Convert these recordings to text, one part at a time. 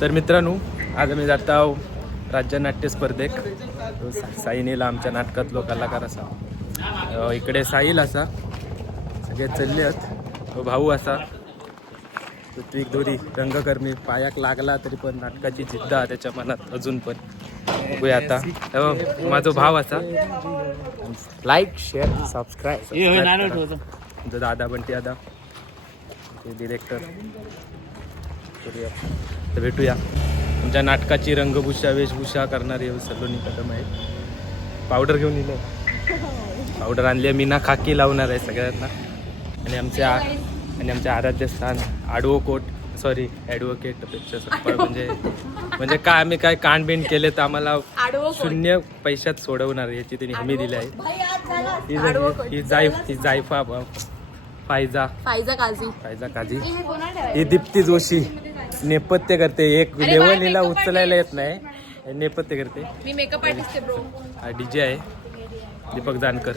तर मित्रांनो, आज आम्ही जात आहोत राज्य नाट्य स्पर्धेक. साईनीला आमच्या नाटकातलो कलाकार असा, इकडे साईल असा, सगळे चलले आहेत. तो भाऊ असा, पृथ्वी दोरी रंगकर्मी, पायाक लागला तरी पण नाटकाची जिद्द आहे त्याच्या मनात अजून पण. बघूया आता. माझा भाव असा, लाईक शेअर सबस्क्राईब. दादा बंटी दादा डिरेक्टर. तर भेटूया. तुमच्या नाटकाची रंगभूषा वेशभूषा करणारे सलोनी कदम आहेत. पावडर घेऊन येईल, पावडर आणली आहे. मीना खाकी लावणार आहे सगळ्यांना. आणि आमच्या आराध्यस्थान ॲडव्होकेटपेक्षा सोपं म्हणजे काय आम्ही काय कांडबिंड केले तर आम्हाला शून्य पैशात सोडवणार याची त्यांनी हमी दिली आहे. ही जायफा फायजा काझी. ही दीप्ती जोशी नेपथ्य करते. एक लेवल हिला उचलायला येत नाही, नेपथ्य करते. मी मेकअप आर्टिस्ट आहे ब्रो. डीजे आहे दीपक जानकर.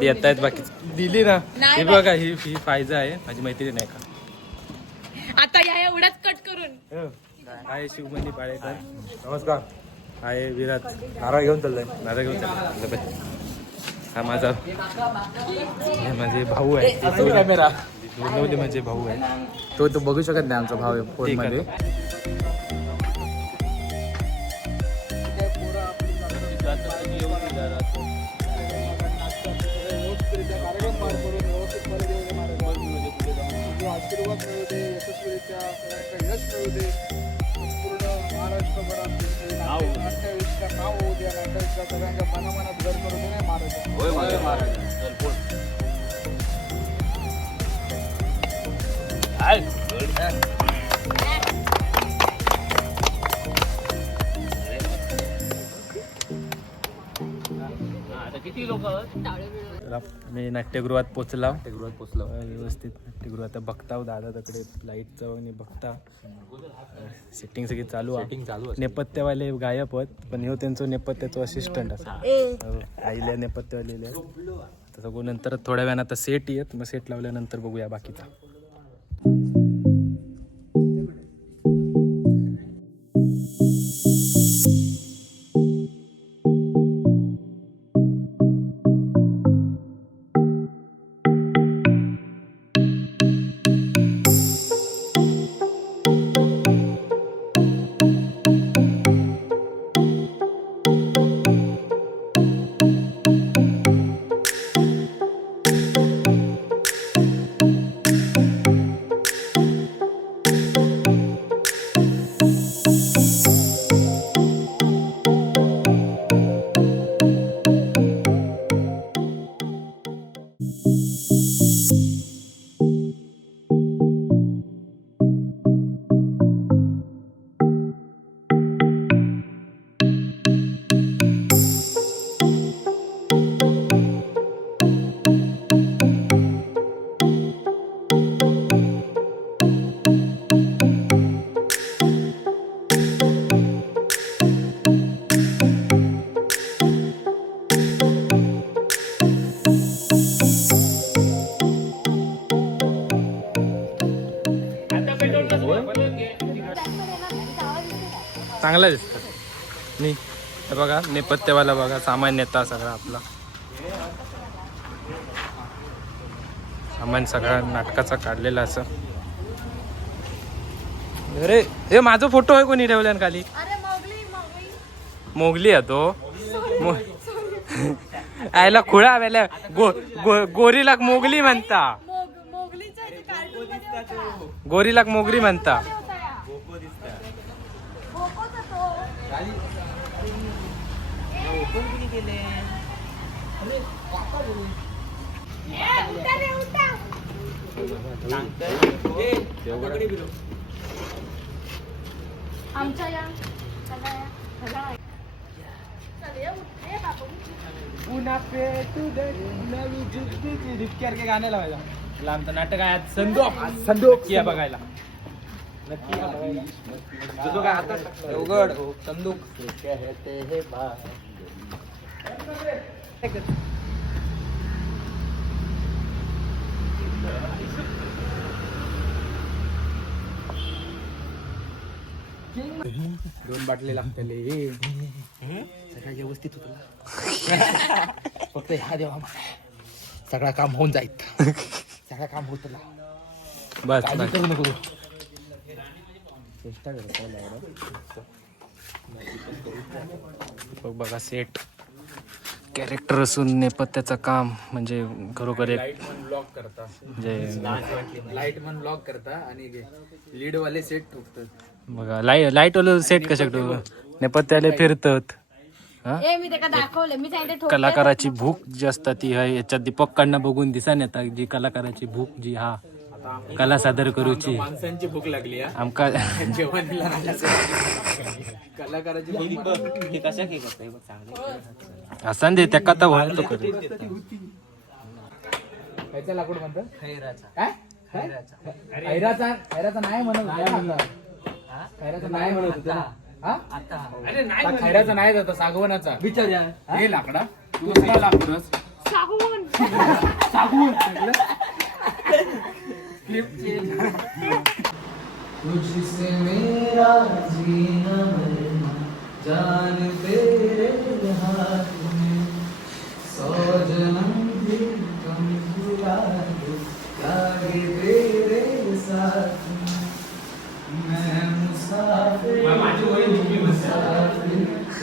येत आहेत बाकी दिली ना. ही बघा, ही फायजा आहे माझी मैत्रीण आहे का. आता या एवढाच कट करून आहे शिवमणी पाळेकर. नमस्कार. आहे विराट. नारळ घेऊन चाललाय. हा माझे भाऊ आहे. कॅमेरा माझे भाऊ आहे. तो बघू शकत नाही आमचा भाव आहे फोन मध्ये. मी नाट्यगृहात पोचला. व्यवस्थित नाट्यगृहात बघता. दादा तिकडे लाईटचं आणि बघता सेटिंग सगळी चालू आहे. नेपथ्यवाले गायब आहेत पण हे त्यांचं नेपथ्याचं असिस्टंट असं आईल्या नेपथ्यवाले. तसं नंतर थोड्या वेळानं आता सेट येत. मग सेट लावल्यानंतर बघूया बाकीचा. चांगला दिसतं नाही. हे बघा नेपथ्यवाला बघा, सामान नेता सगळा आपला सामान सगळा नाटकाचा काढलेला असं. अरे हे माझा फोटो आहे कोणी ठेवल्या खाली. मोगली आहे तो. आयला खुळा वेल्या गोरीला मोगली म्हणता. गोरीला मोगरी म्हणता. आमच्या या गाणं लावायला आमचं नाटक आहे संदूक या बघायला. नक्की तुझं काय हातात उघड संदूक. 2 बाटले लागतले सगळं व्यवस्थित होत फक्त ह्या देवा सगळं काम होऊन जाईत सगळं काम होत बस काळजी बस करू नको तू. चेष्टा करत बघ बघा सेट कॅरेक्टर असून नेपथ्याचं काम म्हणजे खरोखर एक लाईट मन ब्लॉक करता म्हणजे लाईट मन ब्लॉक करता आणि लीड वाले सेट ठोकतात. बघा लाईट वालं सेट कशा नेपथ्याला फिरतात हा ए मी त्याला दाखवलं मी सांगितलं ठोक कलाकाराची भूक जी असता ती आहे याच्यात दीपककडनं बघून दिसान येता जी कलाकाराची भूक जी हा कला सादर करूची माणसांची भूक लागली हा आमका जेवण दिला नाही. कलाकाराची भूक असा दे त्या कथा वळतो करू खायचा लाकूड म्हणतात काय हैराचा नाही म्हणत होता. खैराचा नाही म्हणत होता ना. हा? आता खैराचा नाही जाता सागवनाचा विचार हे लाकडा तू कसला लाकडस सागून सागवून तुझसे मेरा जीना मरना जान तेरे हाथ में 100 जन्म भी कम बुला दो लागे तेरे साथ में मैं मुसाफिर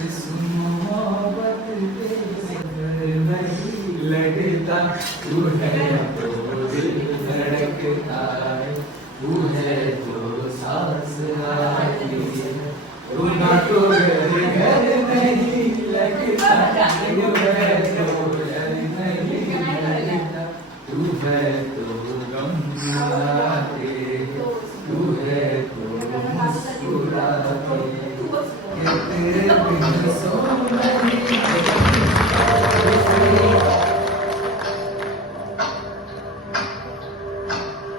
इस मोहब्बत के सफर नहीं लगता तू है तो दिल धड़कता है तू है तो सांस आती है तू ना तो घर नहीं लगता तू है तो डर नहीं लगता तू है तो गम आते तू है तो मुस्कुराते ये तेरे बिन सो नहीं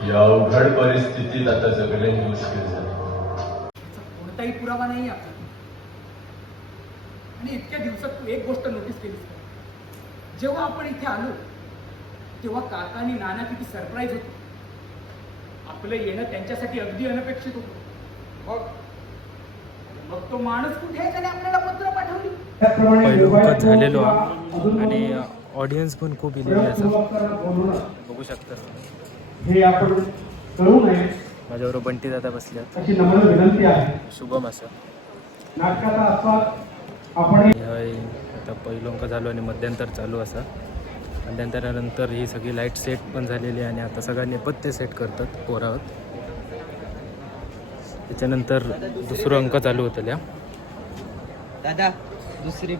या अवघड परिस्थितीत आता जगणे मुश्किल झाले. कोणताही पुरावा नाही आपला आणि इतक्या दिवसात तू एक गोष्ट नोटीस केलीस का? जेव्हा आपण इथे आलो तेव्हा काका आणि नाना किती सरप्राईज होतो. आपलं येणं त्यांच्यासाठी अगदी अनपेक्षित होतं. मग तो माणूस कुठे आहे त्याने आपल्याला पत्र पाठवली. पहिलं झालेलो आणि ऑडियन्स पण खूप इलेली असं बघू शकता. हे आपण करू नये माझ्याबरोबर बंटी दादा बसल्यात अशी नम्र विनंती आहे. शुभम असं नाटकाचा आस्वाद आपण आता पहिलं अंक झालो आणि मध्यंतर चालू असा. मध्यंतरानंतर ही सगळी लाईट सेट पण झालेली आहे आणि आता सगळ्या नेपथ्य सेट करतात पोरावर. त्याच्यानंतर दुसरं अंक चालू होतं त्या दादा दुसरी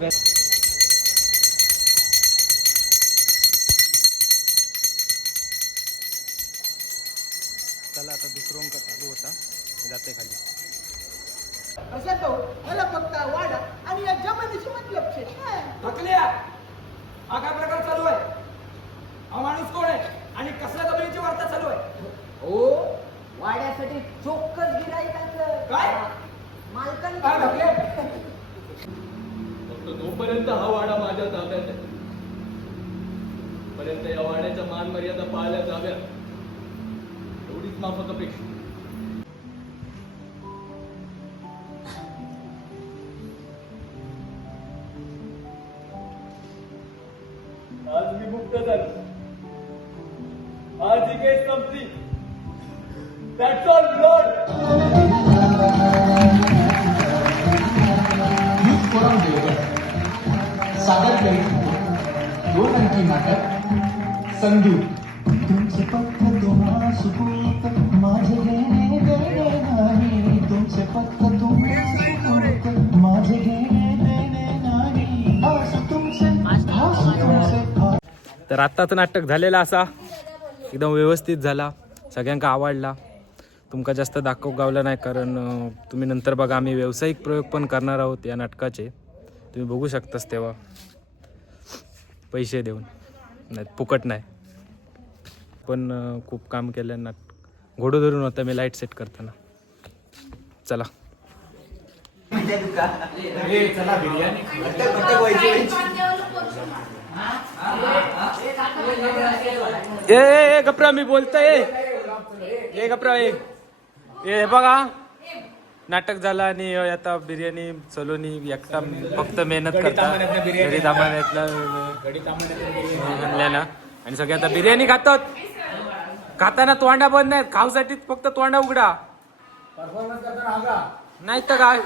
चला आता दुसरं अंक चालू होता मी जाते खाली. असा तो मला फक्त वाडा आणि या जमिनीशी मतलब छे. थकल्या हा काय प्रकार चालू आहे. हा माणूस कोण आहे आणि कसल्या जमिनीची वार्ता चालू आहे. हो वाड्यासाठी चोक्कस गिराईकाचं काय मालकाने काय थकले. फक्त जोपर्यंत हा वाडा माझ्या ताब्यात आहे पर्यंत या वाड्याच्या मान मर्यादा पाळल्या जाव्यात एवढीच माफक अपेक्षा. आज मी मुक्त झालो. आज ही केस संपली. That's all, Lord. Forum Devgad सादर करीत 2 अंकी नाटक संधू. तुमचे पक्क तुम्हा सुपूर्त माझे घेणे देणे नाही. तुमचे पक्क तुम्हा सुपूर्त माझे घेणे देणे नाही. असं तुमचे तर आत्ताचं नाटक झालेलं असा एकदम व्यवस्थित झाला. सगळ्यांका आवडला. तुमका जास्त दाखव गावला नाही कारण तुम्ही नंतर बघा आम्ही व्यावसायिक प्रयोग पण करणार आहोत या नाटकाचे. तुम्ही बघू शकताच तेव्हा पैसे देऊन नाही फुकट नाही पण खूप काम केलं. घोडं धरून होता मी लाईट सेट करताना. चला चला बिर्याणी ए गप्रा मी बोलतोय. ए गप्रा ए बघा नाटक झालं आणि आता बिर्याणी सलोनी एकटा फक्त मेहनत करता तांबड्यातनं बिर्याणी. घरी तांबड्यातलं गडी तांबड्यातून बिर्याणी. आणल्या ना आणि सगळे आता बिर्याणी खातात खाताना तोंडा बंद नाहीत खाऊसाठी फक्त तोंडा उघडा परफॉर्मन्स करताना हा का? नाही तर काय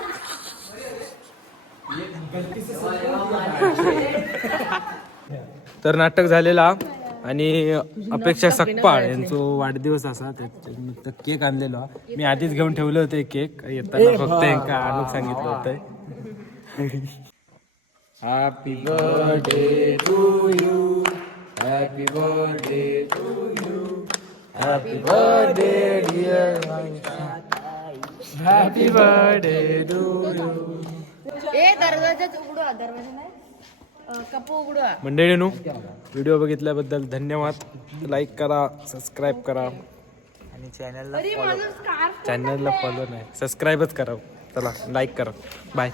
तर नाटक झालेला आणि अपेक्षा सकपाळ यांचा वाढदिवस असा त्याच्यानिमित्त केक आणलेलो हा. मी आधीच घेऊन ठेवलं होतं केक येताना फक्त यांका आणून सांगितलं होतं happy birthday to you happy birthday to you happy birthday dear happy birthday to you ए दरवाजाच उघडा दरवाजा नाही कपू उघडा मंडळींनो व्हिडिओ बघितल्याबद्दल धन्यवाद लाईक करा सबस्क्राईब करा अरे माझं स्कार्फ चॅनलला फॉलो नाही सबस्क्राईबच करा चला लाईक करा बाय